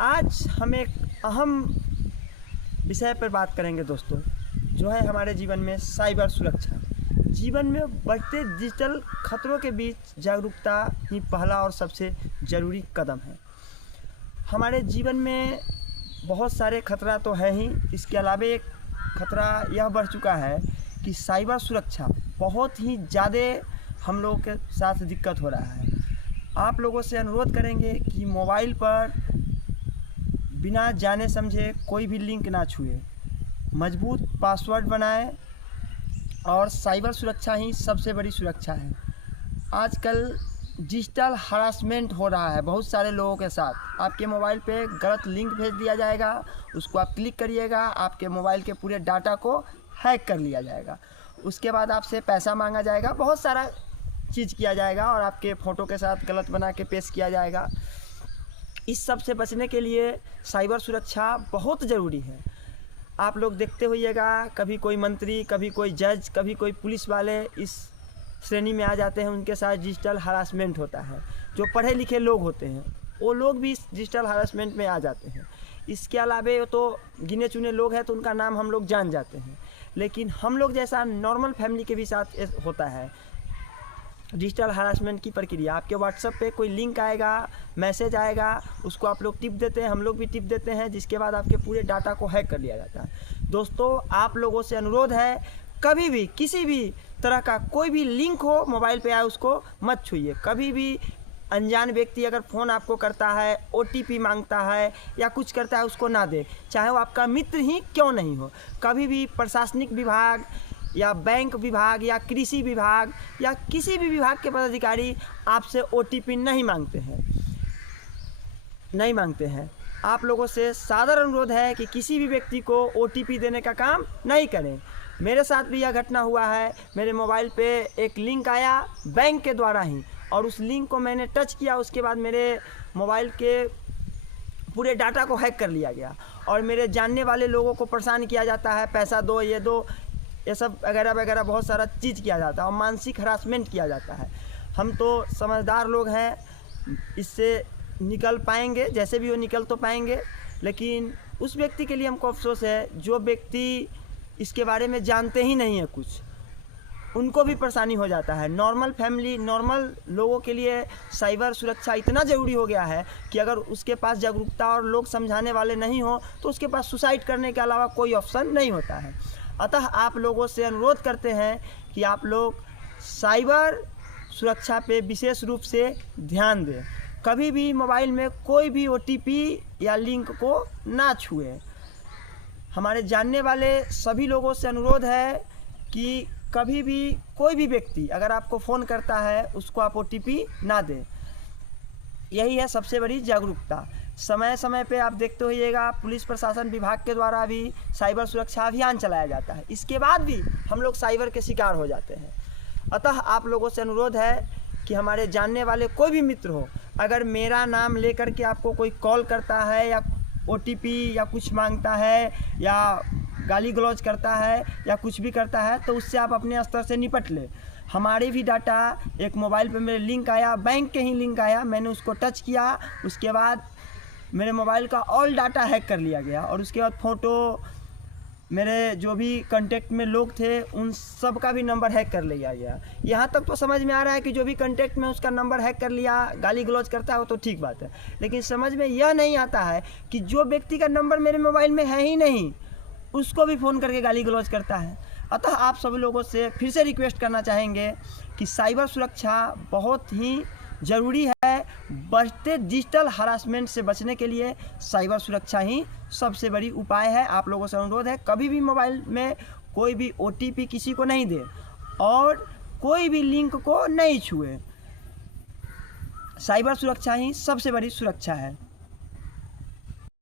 आज हम एक अहम विषय पर बात करेंगे दोस्तों, जो है हमारे जीवन में साइबर सुरक्षा। जीवन में बढ़ते डिजिटल खतरों के बीच जागरूकता ही पहला और सबसे ज़रूरी कदम है। हमारे जीवन में बहुत सारे खतरा तो है ही, इसके अलावा एक खतरा यह बढ़ चुका है कि साइबर सुरक्षा बहुत ही ज़्यादा हम लोगों के साथ दिक्कत हो रहा है। आप लोगों से अनुरोध करेंगे कि मोबाइल पर बिना जाने समझे कोई भी लिंक ना छुए, मजबूत पासवर्ड बनाएं और साइबर सुरक्षा ही सबसे बड़ी सुरक्षा है। आजकल डिजिटल हरासमेंट हो रहा है बहुत सारे लोगों के साथ। आपके मोबाइल पे गलत लिंक भेज दिया जाएगा, उसको आप क्लिक करिएगा, आपके मोबाइल के पूरे डाटा को हैक कर लिया जाएगा। उसके बाद आपसे पैसा मांगा जाएगा, बहुत सारा चीज़ किया जाएगा और आपके फ़ोटो के साथ गलत बना के पेश किया जाएगा। इस सब से बचने के लिए साइबर सुरक्षा बहुत ज़रूरी है। आप लोग देखते होइएगा, कभी कोई मंत्री, कभी कोई जज, कभी कोई पुलिस वाले इस श्रेणी में आ जाते हैं, उनके साथ डिजिटल हरासमेंट होता है। जो पढ़े लिखे लोग होते हैं वो लोग भी इस डिजिटल हरासमेंट में आ जाते हैं। इसके अलावा तो गिने चुने लोग हैं तो उनका नाम हम लोग जान जाते हैं, लेकिन हम लोग जैसा नॉर्मल फैमिली के भी साथ होता है डिजिटल हरासमेंट की प्रक्रिया। आपके व्हाट्सएप पे कोई लिंक आएगा, मैसेज आएगा, उसको आप लोग टिप देते हैं, हम लोग भी टिप देते हैं, जिसके बाद आपके पूरे डाटा को हैक कर लिया जाता है। दोस्तों, आप लोगों से अनुरोध है, कभी भी किसी भी तरह का कोई भी लिंक हो मोबाइल पे आए उसको मत छूइए। कभी भी अनजान व्यक्ति अगर फ़ोन आपको करता है, OTP मांगता है या कुछ करता है, उसको ना दे, चाहे वो आपका मित्र ही क्यों नहीं हो। कभी भी प्रशासनिक विभाग या बैंक विभाग या कृषि विभाग या किसी भी विभाग के पदाधिकारी आपसे OTP नहीं मांगते हैं। आप लोगों से सादर अनुरोध है कि किसी भी व्यक्ति को OTP देने का काम नहीं करें। मेरे साथ भी यह घटना हुआ है। मेरे मोबाइल पे एक लिंक आया बैंक के द्वारा ही, और उस लिंक को मैंने टच किया, उसके बाद मेरे मोबाइल के पूरे डाटा को हैक कर लिया गया और मेरे जानने वाले लोगों को परेशान किया जाता है, पैसा दो, ये सब वगैरह वगैरह बहुत सारा चीज़ किया जाता है और मानसिक हरासमेंट किया जाता है। हम तो समझदार लोग हैं, इससे निकल पाएंगे, जैसे भी वो निकल तो पाएंगे, लेकिन उस व्यक्ति के लिए हमको अफसोस है जो व्यक्ति इसके बारे में जानते ही नहीं है कुछ, उनको भी परेशानी हो जाता है। नॉर्मल फैमिली, नॉर्मल लोगों के लिए साइबर सुरक्षा इतना ज़रूरी हो गया है कि अगर उसके पास जागरूकता और लोग समझाने वाले नहीं हो तो उसके पास सुसाइड करने के अलावा कोई ऑप्शन नहीं होता है। अतः आप लोगों से अनुरोध करते हैं कि आप लोग साइबर सुरक्षा पे विशेष रूप से ध्यान दें। कभी भी मोबाइल में कोई भी OTP या लिंक को ना छुएं। हमारे जानने वाले सभी लोगों से अनुरोध है कि कभी भी कोई भी व्यक्ति अगर आपको फ़ोन करता है उसको आप OTP ना दें। यही है सबसे बड़ी जागरूकता। समय समय पे आप देखते होइएगा, पुलिस प्रशासन विभाग के द्वारा भी साइबर सुरक्षा अभियान चलाया जाता है। इसके बाद भी हम लोग साइबर के शिकार हो जाते हैं। अतः आप लोगों से अनुरोध है कि हमारे जानने वाले कोई भी मित्र हो, अगर मेरा नाम लेकर के आपको कोई कॉल करता है या OTP या कुछ मांगता है या गाली गलौज करता है या कुछ भी करता है, तो उससे आप अपने स्तर से निपट ले। हमारे भी डाटा, एक मोबाइल पे मेरे लिंक आया, बैंक के ही लिंक आया, मैंने उसको टच किया, उसके बाद मेरे मोबाइल का ऑल डाटा हैक कर लिया गया और उसके बाद फ़ोटो, मेरे जो भी कांटेक्ट में लोग थे उन सब का भी नंबर हैक कर लिया गया। यहाँ तक तो समझ में आ रहा है कि जो भी कांटेक्ट में उसका नंबर हैक कर लिया, गाली गलौज करता है तो ठीक बात है, लेकिन समझ में यह नहीं आता है कि जो व्यक्ति का नंबर मेरे मोबाइल में है ही नहीं, उसको भी फ़ोन करके गाली गलौज करता है। अतः आप सभी लोगों से फिर से रिक्वेस्ट करना चाहेंगे कि साइबर सुरक्षा बहुत ही ज़रूरी है। बढ़ते डिजिटल हरासमेंट से बचने के लिए साइबर सुरक्षा ही सबसे बड़ी उपाय है। आप लोगों से अनुरोध है, कभी भी मोबाइल में कोई भी OTP किसी को नहीं दे और कोई भी लिंक को नहीं छुए। साइबर सुरक्षा ही सबसे बड़ी सुरक्षा है।